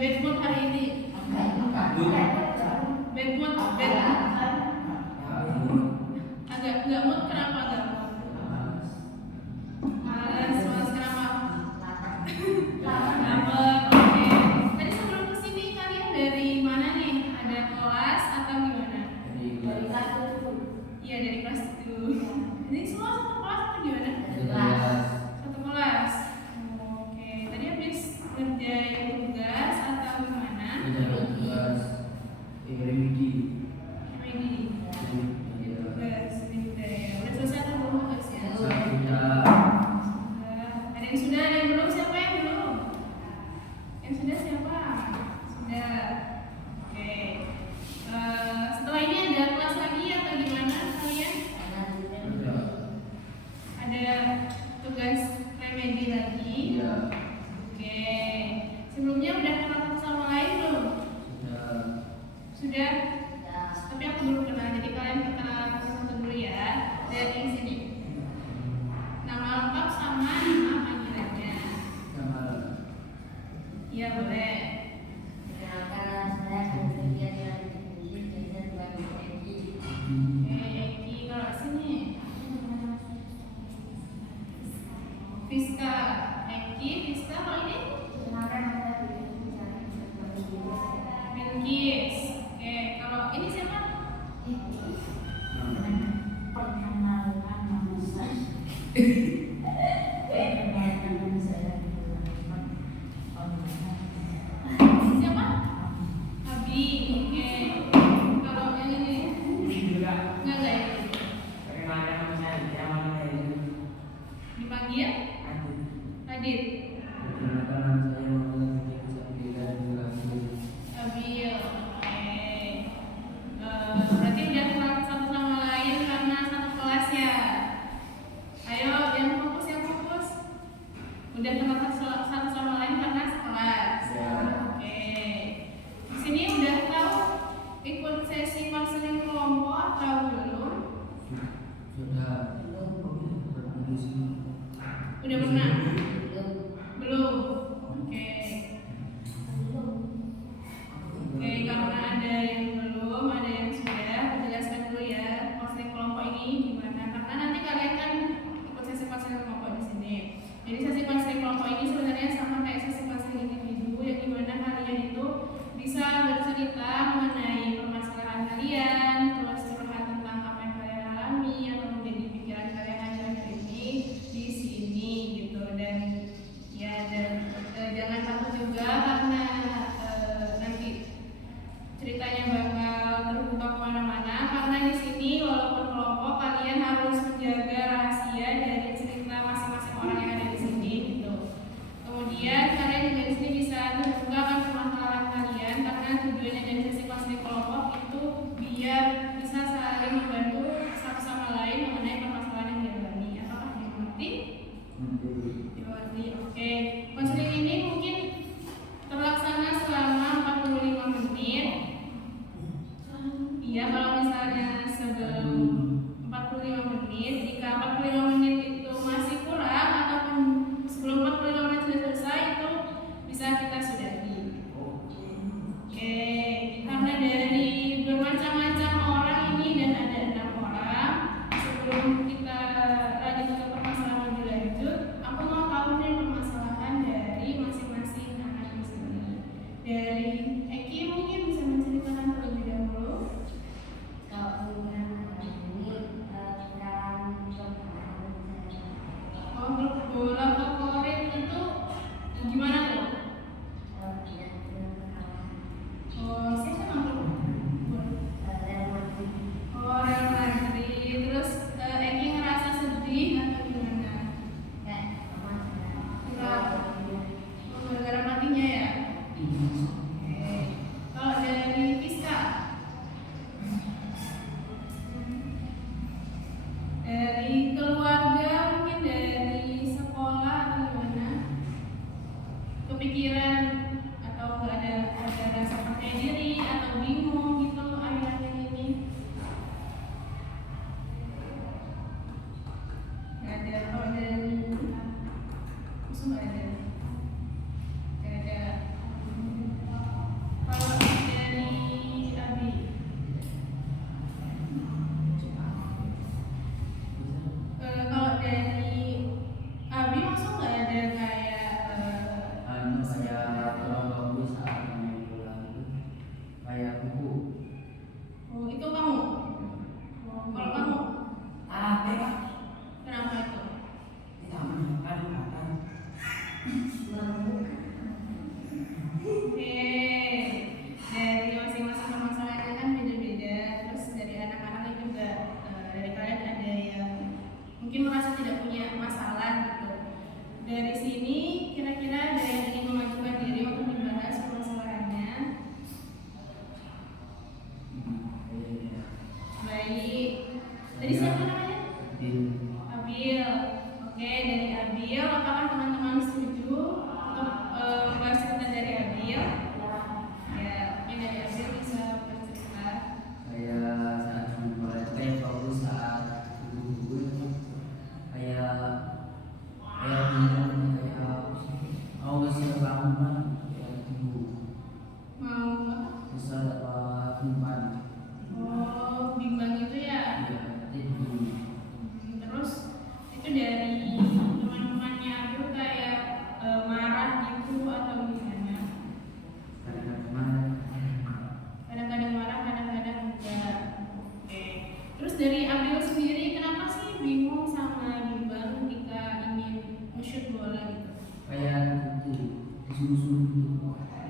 bad mood hari ini. Bad mood, agak nggak mood, kenapa agak mood? Malas kenapa? Lapar. Oke. Tadi sebelum kesini kalian dari mana nih? Ada kelas atau gimana? Dari kelas 1. Iya, dari kelas 1. Ini semua satu kelas atau gimana? Satu kelas. Oke. Tadi habis ngerjain tugas atau gimana? Remedi. Tugas ini budaya. Udah selesai atau belum tugasnya? Ada yang sudah, ada yang belum? Siapa yang belum? Yang sudah siapa? Sudah. Oke. Setelah ini ada kelas lagi atau gimana kalian? Ada tugas remedi lagi? Oke. Sebelumnya udah kenal satu sama lain belum? Sudah? Tapi aku belum kenal, jadi kalian kenalan satu dulu ya. Dari sini. Nama lengkap sama nama panggilannya. Iya, boleh. Perkenalkan, saya Andrea yang jadi sebagai Eki. Eki, kalau sini. Fiska. Eki, Fiska, kalau ini? Perkenalkan, saya Bilkis. Oke, kalau ini siapa? Perkenalkan nama saya. Siapa? Abi. Oke. Kalau yang ini? Enggak ya? Dipanggil? Adit. Abil. Oke. Berarti udah kenal satu sama lain karena satu kelas ya. Ayo, yang fokus. Udah kenal satu sama lain karena sekelas. Oke. Di sini udah tahu ikut sesi konseling kelompok atau belum? Udah pernah? Belum. Oke. Oke, karena ada yang belum, ada yang sudah, aku jelaskan dulu ya konseling kelompok ini gimana. Karena nanti kalian kan ikut sesi konseling kelompok di sini. Jadi sesi konseling kelompok ini sebenarnya sama kayak sesi konseling individu, yang dimana kalian itu bisa bercerita mengenai permasalahan kalian, terus curhat tentang apa yang kalian alami atau menjadi pikiran kalian akhir-akhir ini di sini gitu. Dan ya, jangan takut juga karena nanti ceritanya bakal terbuka kemana-mana, karena di sini walaupun kelompok kalian harus menjaga rahasia dari cerita masing-masing orang yang ada di sini gitu. Kemudian kalian juga di sini bisa terbuka kan permasalahan kalian, karena tujuannya dari sesi konseling kelompok itu biar bisa saling membantu satu sama lain mengenai permasalahan yang dialami. Apakah dimengerti? Dimengerti. Oke. Konseling ini mungkin terlaksana selama 45 menit. Iya, kalau misalnya sebelum 45 menit, jika 45 menit itu masih kurang ataupun sebelum 45 menit sudah selesai, itu bisa kita sudahi. Oke, karena dari bermacam-macam orang ini dan ada 6 orang, sebelum kita lanjut ke permasalahan lebih lanjut, aku mau tahu nih permasalahan dari masing-masing anak di sini. Dari Eki mungkin bisa menceritakan terlebih dahulu. Kalau ini Oh, bola favorit itu gimana tuh? Oh, siapa nama Oh, Real Madrid. Terus Eki ngerasa sedih atau gimana? Gara-gara matinya ya? Oke.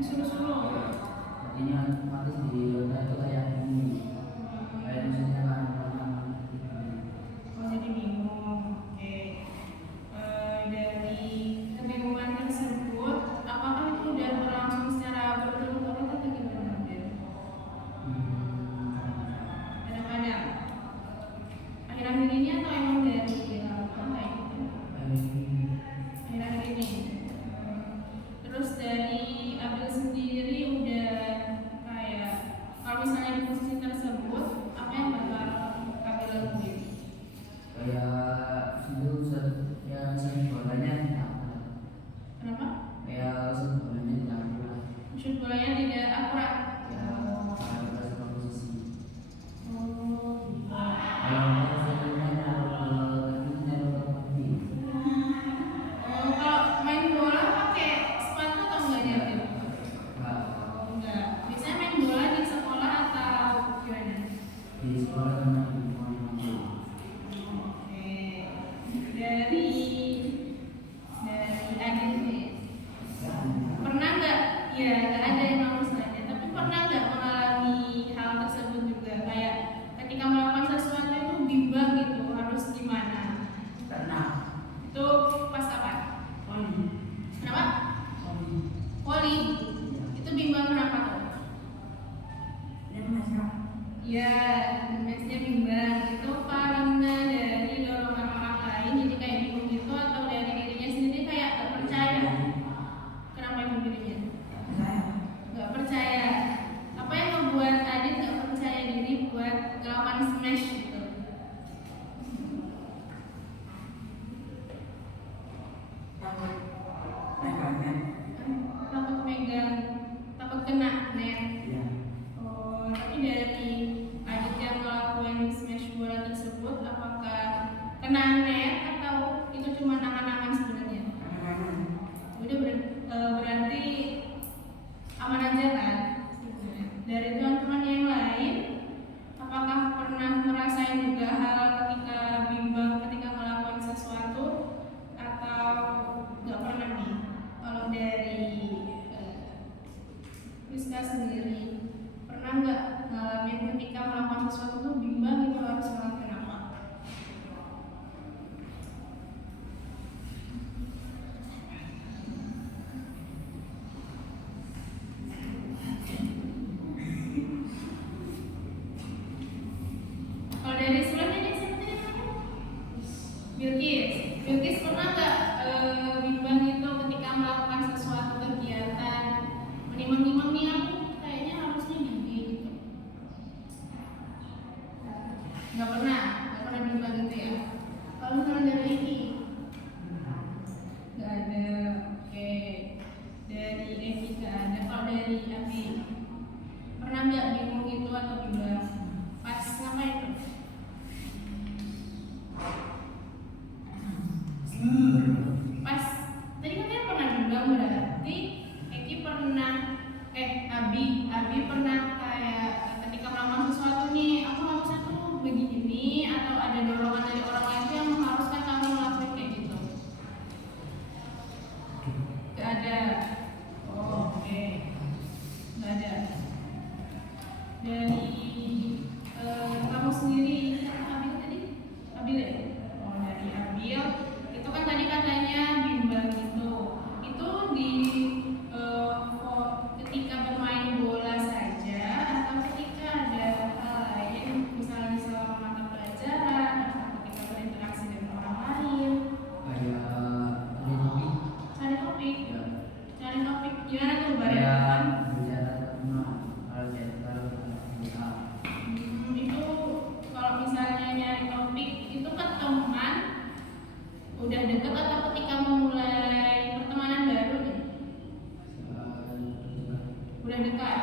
disuruh-suruh. Artinya otomatis di Dota itu kayak ini, kayak misalnya kan Oh, jadi bingung. Oke. Dari kebingungan tersebut, apakah itu udah berlangsung secara berturut-turut atau gimana? Kadang-kadang. Akhir-akhir ini atau emang dari lama kayak gitu? Akhir-akhir ini. Terus dari Abil sendiri udah kayak kalau misalnya di posisi tersebut, apa yang bakal Abil lakuin? kayak itu ya saya bolanya tidak Kenapa? kayak bolanya tidak akurat Shoot bolanya tidak akurat. ya harus sama posisi Oh, gitu. kalau sebenarnya naruh ke kaki Kalau main bola pakai sepatu atau enggak jadi? enggak Oh, enggak. Biasanya main bola di sekolah atau gimana? di sekolah kan di Oke. Dari Adit nih. Pernah nggak? Ya, nggak ada yang mau saja. Tapi pernah nggak mengalami hal tersebut juga? Kayak ketika melakukan sesuatu itu bimbang gitu, harus gimana? karena Itu pas apa? Kenapa? Poli. Itu bimbang kenapa tuh? Ya, mesnya bimbang itu karena dari dorongan orang lain jadi kayak bingung gitu atau dari dirinya sendiri kayak gak percaya. Kenapa itu dirinya? Gak percaya. Apa yang membuat Adit gak percaya diri buat melakukan smash gitu? Takut megang, takut kena net. Oh, tapi dari Adit yang ngelakuin smash bola tersebut, apakah kena net atau itu cuma angan-angan sebenarnya? Udah berarti aman aja kan? Sebenarnya. Dari teman-teman yang lain, apakah pernah merasain juga hal ketika bimbang ketika melakukan sesuatu atau nggak pernah nih? Kalau dari Rizka sendiri, pernah nggak ngalamin ketika melakukan sesuatu tuh bimbang itu harus ngelakuin apa? Kalau dari sebelumnya nih seperti Bilkis, Bilkis pernah nggak bimbang itu ketika melakukan sesuatu kegiatan menimang-nimang nih aku kayaknya harusnya gini gitu. Nggak pernah bimbang gitu ya. Kalau misalnya dari ini nggak ada. Oke, dari Evi nggak ada. Kalau dari Abi pernah nggak bingung gitu atau bimbang pas ngapain tuh? Pas tadi katanya pernah bimbang berarti Eki pernah Abi pernah kayak ketika melakukan sesuatu nih aku harusnya tuh begini atau ada dorongan dari orang lain tuh yang mengharuskan kamu melakukan kayak gitu? Gak ada. Oh, oke. Gak ada. Dari kamu sendiri Abil tadi? Abil ya? Oh, dari Abil itu kan tadi katanya bimbang gitu. Itu di ketika bermain bola saja atau ketika ada hal lain misalnya selama mata pelajaran atau ketika berinteraksi dengan orang lain? kayak Cari topik. ya Cari topik gimana tuh kayak Bayan? bicara teman kalau Itu kalau misalnya nyari topik itu ke teman udah deket atau ketika memulai pertemanan baru nih? Udah dekat.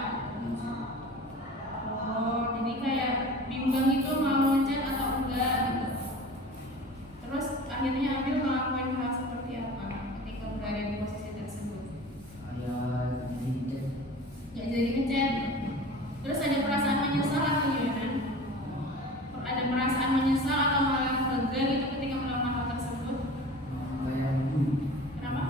Oh, jadi kayak bimbang itu mau chat atau enggak gitu. Terus akhirnya Ambil melakukan hal seperti apa ketika berada di posisi tersebut? Ya jadi ngechat. Terus ada perasaan menyesal atau gimana? Ada perasaan menyesal atau malah lega gitu ketika melakukan hal tersebut? Kenapa?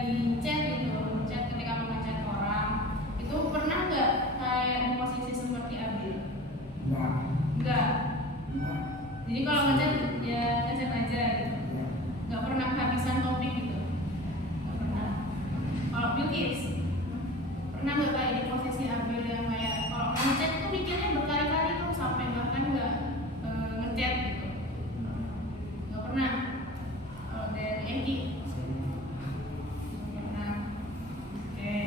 di chat gitu, chat ketika mau ngechat orang, itu pernah nggak kayak di posisi seperti Abil? Enggak. Jadi kalau ngechat ya ngechat aja gitu. Nggak pernah kehabisan topik gitu. Nggak pernah. Kalau Bilkis pernah nggak kayak di posisi Abil yang kayak kalau ngechat itu mikirnya berkali-kali tuh sampai bahkan nggak ngechat gitu? Nggak pernah. Kalau dari Egi pernah. Oke.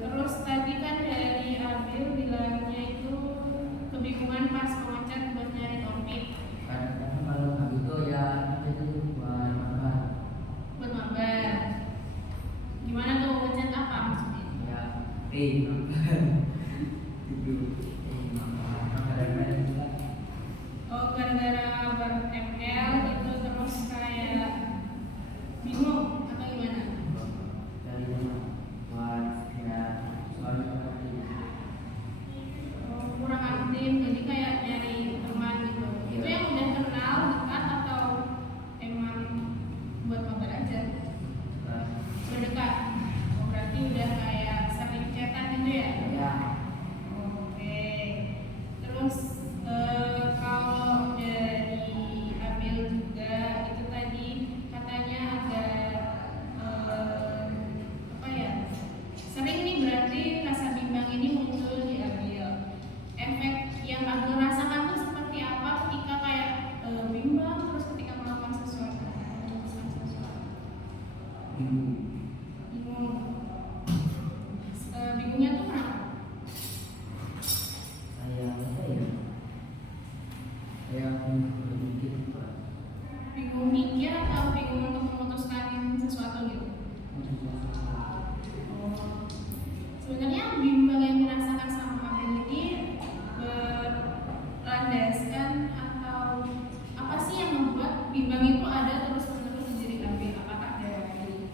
Terus tadi kan dari Abil bilangnya itu kebingungan pas mau ngechat buat nyari topik. Kadang-kadang kalau nggak gitu ya itu buat makan. Buat mabar. Gimana tuh ngechat apa maksudnya? Ya tidur makan kadang-kadang juga Oh, gara-gara ber-ML gitu terus kayak bingung atau gimana? dari rumah buat ya soalnya Oh, kurang aktif jadi kayak nyari teman gitu. Itu yang udah kenal dekat atau emang buat mabar aja? Udah dekat. Oh, berarti udah kayak sering chatan gitu ya? ya Oke. Terus kalau dari Abil juga itu tadi katanya ada apa ya? Sering nih berarti rasa bimbang ini muncul di Abil. Efek yang Abil rasakan tuh seperti apa ketika kayak bimbang terus ketika melakukan sesuatu, memutuskan sesuatu? bingung Bingung. Bingungnya tuh kenapa? saya apa ya saya berpikir buat Bingung mikir atau bingung untuk memutuskan sesuatu gitu? Sebenarnya bimbang yang dirasakan sama Abil ini berlandaskan atau apa sih yang membuat bimbang itu ada terus-menerus di diri Abil? Apakah dari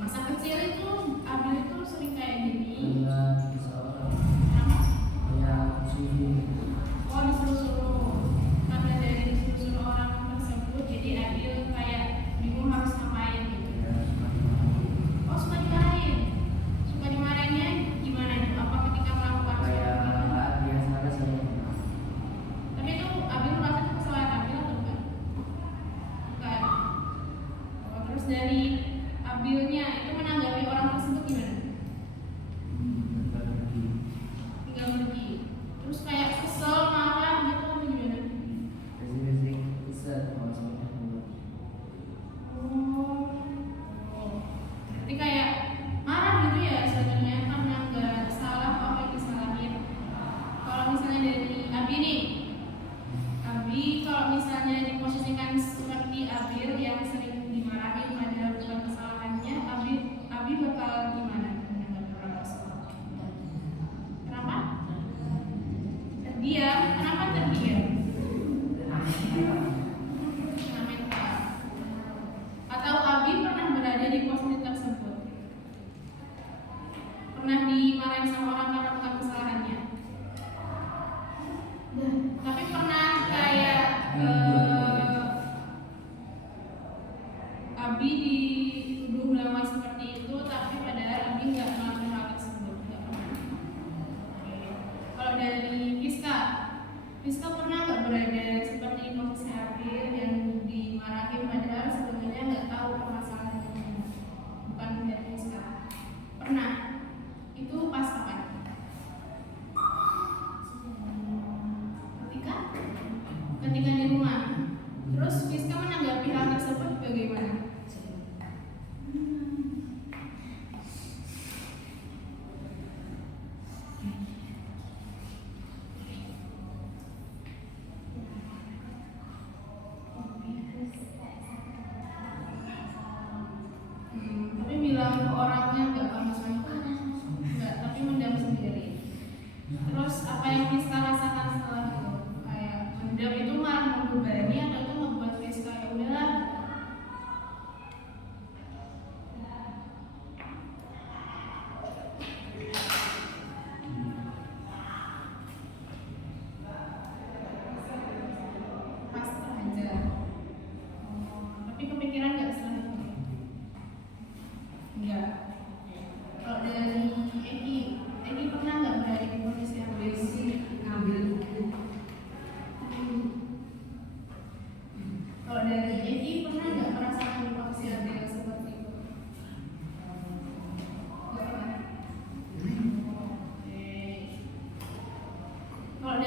masa kecil itu Abil itu sering kayak gini? saya seseorang Kenapa? saya suruh Oh, disuruh-suruh. Karena dari disuruh-suruh orang tersebut jadi Abil kayak bingung harus ngapain gitu. ya semakin Oh, suka dimarahin. Suka dimarahinnya gimana itu? Apa ketika melakukan kayak sesuatu? biasa aja saya Tapi itu Abil merasa itu kesalahan Abil atau bukan? Bukan. Oh, terus dari Abilnya itu menanggapi orang tersebut gimana? berbagi Tinggal pergi. Terus kayak kesel, marah gitu atau gimana? basic bisa kalau semuanya buat Oh. Berarti kayak marah gitu ya sebenarnya karena nggak salah apa yang disalahin. Kalau misalnya dari Abi nih, Abi kalau misalnya diposisikan seperti Abil yang sering dimarahin padahal bukan kesalahannya, Abi bakal gimana menanggapi orang tersebut? Kenapa? Terdiam. Kenapa terdiam? Karena mental. Atau Abi pernah berada di posisi tersebut? Pernah dimarahin sama orang karena bukan kesalahannya? Tapi pernah kayak Abi dituduh melawan seperti itu, tapi padahal Abi nggak melakukan hal tersebut, nggak pernah. Oke. Kalau dari Fiska pernah nggak berada seperti di posisi Abil yang dimarahin padahal sebenarnya nggak tahu permasalahannya, bukan dari Fiska. Pernah. Itu pas kapan? Ketika di rumah. Terus Fiska menanggapi hal tersebut bagaimana?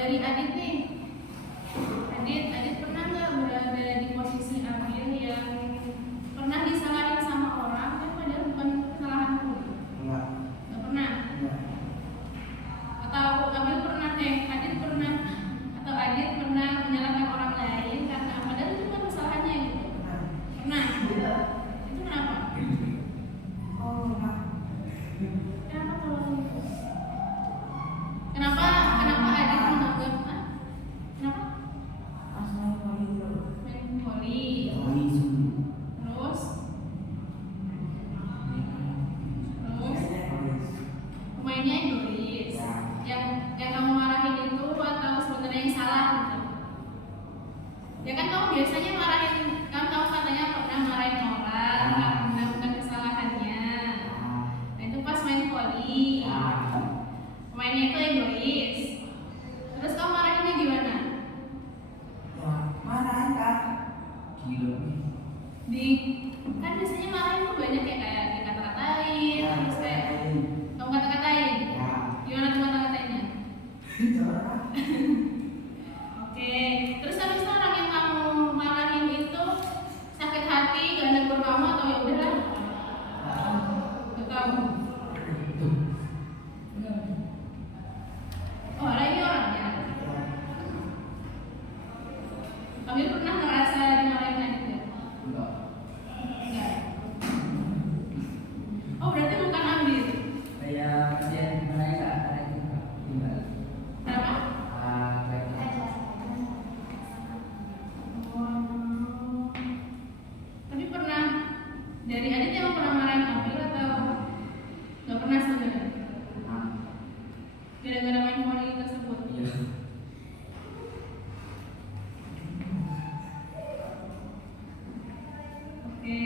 dari Adit nih. Adit pernah nggak berada di posisi Abil yang pernah disalahin sama orang kan padahal bukan kesalahanmu? Enggak. Nggak pernah. Enggak. Atau Adit pernah menyalahkan orang lain karena padahal itu bukan kesalahannya gitu. Pernah. Itu kenapa? Oh, enggak. Kenapa kalau itu? Kenapa Adit menganggap kenapa? Asal dulu. Main voli. Terus pemainnya egois. Yang kamu marahin itu atau sebenarnya yang salah gitu? Ya kan kamu biasanya marahin, kan kamu katanya pernah marahin orang karena bukan kesalahannya. Nah itu pas main voli, pemainnya itu egois. Terus kamu marahinnya gimana? Marahin Kak. Gila. Kan biasanya marahin tuh banyak ya, kayak dikata-katain, terus kayak kamu kata-katain. Gimana tuh kata-katainnya? Oke, terus habis itu orang yang kamu marahin itu sakit hati, gak negur kamu atau ya udahlah? Gak tahu. Oh, ada ini orangnya. Kamu pernah ngerasa dimarahin Adit ya? Enggak. Enggak. Oh, berarti bukan Ambil. Kayak kasihan mereka karena itu tinggal. Kenapa? Tapi pernah dari Adit yang pernah marahin Ambil atau nggak pernah sebenarnya? Gara-gara main voli tersebut. Iya. Oke.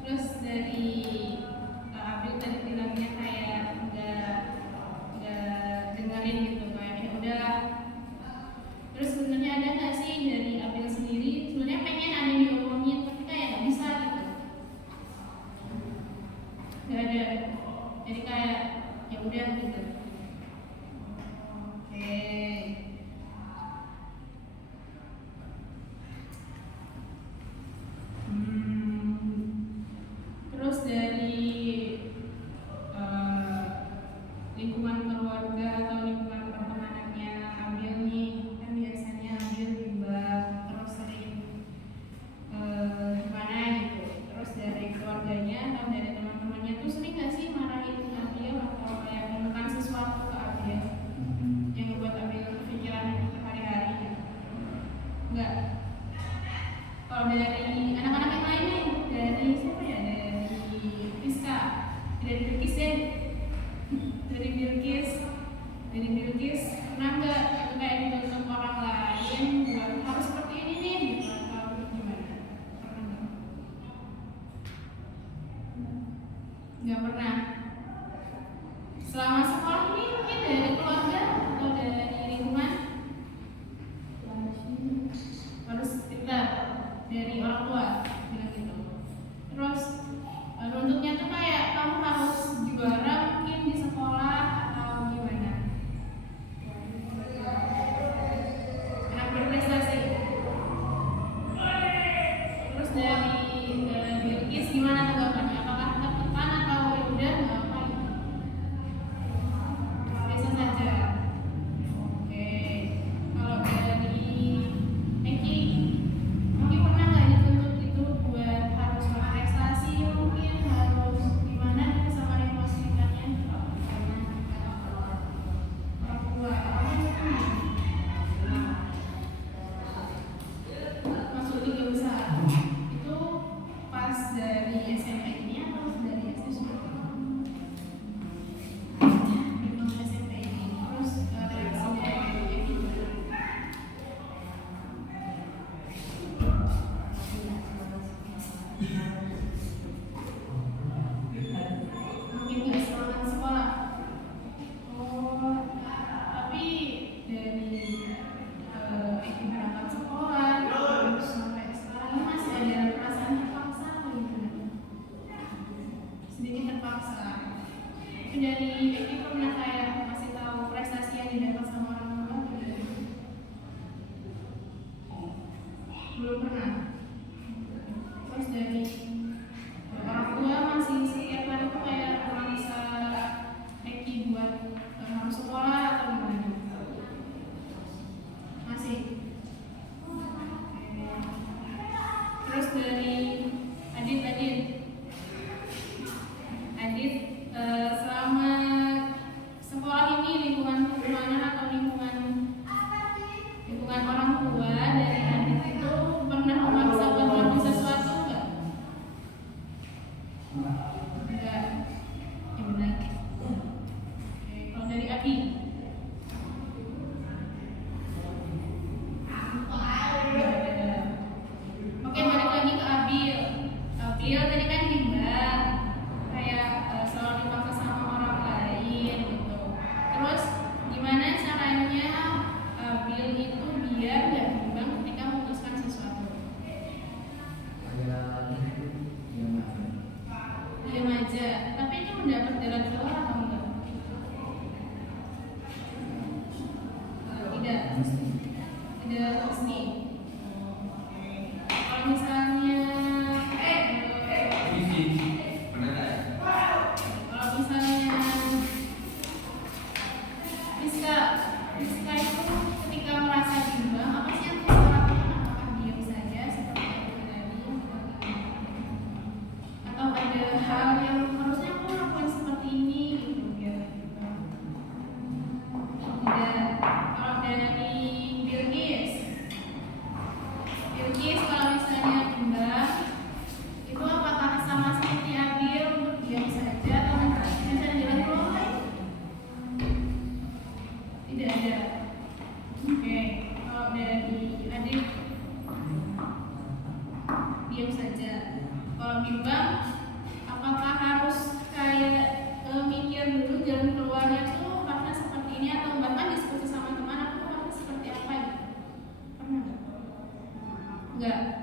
Terus dari Abil tadi bilangnya kayak nggak dengerin gitu, kayak ya udah. Terus sebenarnya ada nggak sih dari Abil sendiri sebenarnya pengen ada yang diomongin tapi kayak nggak bisa gitu? Nggak ada. Jadi kayak ya udah gitu. Oke. Terus dari lingkungan keluarga atau lingkungan pertemanannya Abil nih, kan biasanya Abil bimbang, terus sering gimana gitu. Terus dari keluarganya atau dari teman-temannya tuh sering nggak sih marahin Abil atau kayak menekan sesuatu ke Abil yang membuat Abil kepikiran hari-hari gitu? Enggak. Kalau dari anak-anak yang lain nih, dari siapa ya? Dari Fiska, dari Bilkis deh. Dari Bilkis, pernah nggak itu kayak dituntut orang lain buat harus seperti ini nih, gitu atau gimana? Pernah nggak? Nggak pernah. Selama sekolah ini mungkin dari keluarga atau dari lingkungan harus kita dari orang tua bilang gitu. Terus nuntutnya tuh kayak kamu harus juara mungkin di sekolah atau gimana? Anak berprestasi. Terus dari Bilkis gimana tanggapannya? Apakah tertekan atau ya udah nggak apa? Biasa saja. Oke. Kalau dari Eki pernah nggak dituntut itu buat harus berprestasi, mungkin harus gimana gitu sama emosionalnya? Orang tua masuk liga besar itu pas dari SMP ini atau dari SD sudah? Belum SMP ini. Terus reaksi dari Eki gimana? Mungkin nggak semangat sekolah. Oh, tapi dari Eki berangkat sekolah terus sampai sekarang ini masih ada perasaan terpaksa atau gimana? Sedikit terpaksa. Tapi dari Eki pernah kayak kasih tahu prestasi yang didapat sama orang tua Enggak. Ya benar. Oke, kalau dari Abi. Oke, balik lagi ke Abil. Abil tadi kan hibah, kayak selalu dipaksa sama orang lain gitu. Terus gimana caranya Abil itu biar gak bimbang ketika memutuskan sesuatu? Diam aja. Tapi itu mendapat jalan keluar atau enggak? Tidak. Tidak pasti. Kalau misalnya kalau misalnya Rizka itu ketika merasa bimbang, apa sih yang harus lakukan? Apakah diam saja seperti yang tadi, atau ada hal yang harusnya aku lakukan seperti ini gitu biar bimbang? Tidak. Kalau dari Bilqis kalau misalnya bimbang itu apakah sama seperti Abil untuk diam saja atau misalnya jalan keluar lain? Tidak ada. Oke, kalau dari Adit diam saja. Kalau bimbang, apakah harus kayak mikir dulu jalan keluarnya tuh karena seperti ini atau bahkan diskusi sama teman aku tuh harus seperti apa gitu? Pernah nggak? Enggak.